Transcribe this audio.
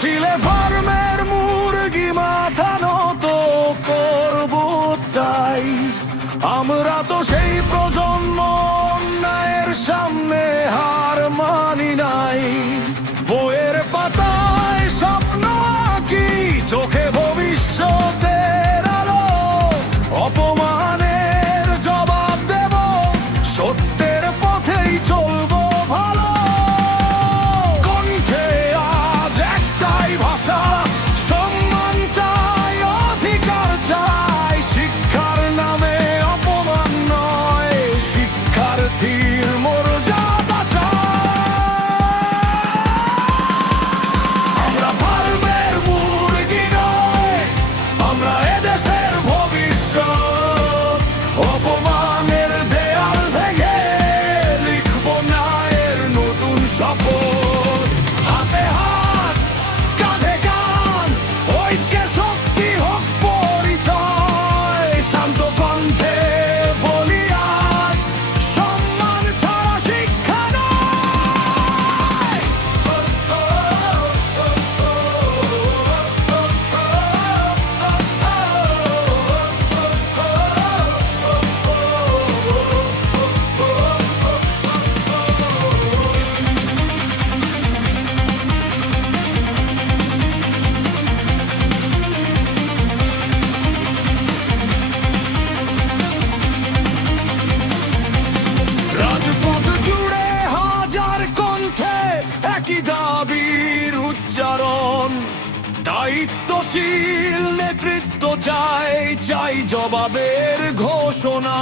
ছিলে ফার্মের মুরগি, মাথা নত করব তাই। আমরা তো সেই প্রজন্ম, অন্যায়ের সামনে হার মানি নাই। বইয়ের পাতায় স্বপ্ন আঁকি, চোখে ভবিষ্যতের আলো। অপমানের জবাব দেব, সত্যের পথেই চলবো ভালো। কণ্ঠে আজ একটাই ভাষা, সম্মান চাই, অধিকার চাই। শিক্ষার নামে অপমান নয়, শিক্ষার্থীর মর্যাদা চাই। আমরা ফার্মের মুরগি নয়, আমরা এদেশের ভবিষ্যৎ। অপমানের দেয়াল ভেঙে লিখবো ন্যায়ের নতুন শপথ। হাতে হাত, কাঁধে কাঁধ, ঐক্যে শক্তি হোক পরিচয়। শান্ত কণ্ঠে বলি আজ, সম্মান ছাড়া শিক্ষা নয়। রাজপথ জুড়ে হাজার কণ্ঠে একই দাবির উচ্চারণ। দায়িত্বশীল নেতৃত্ব চাই, চাই জবাবের ঘোষণা।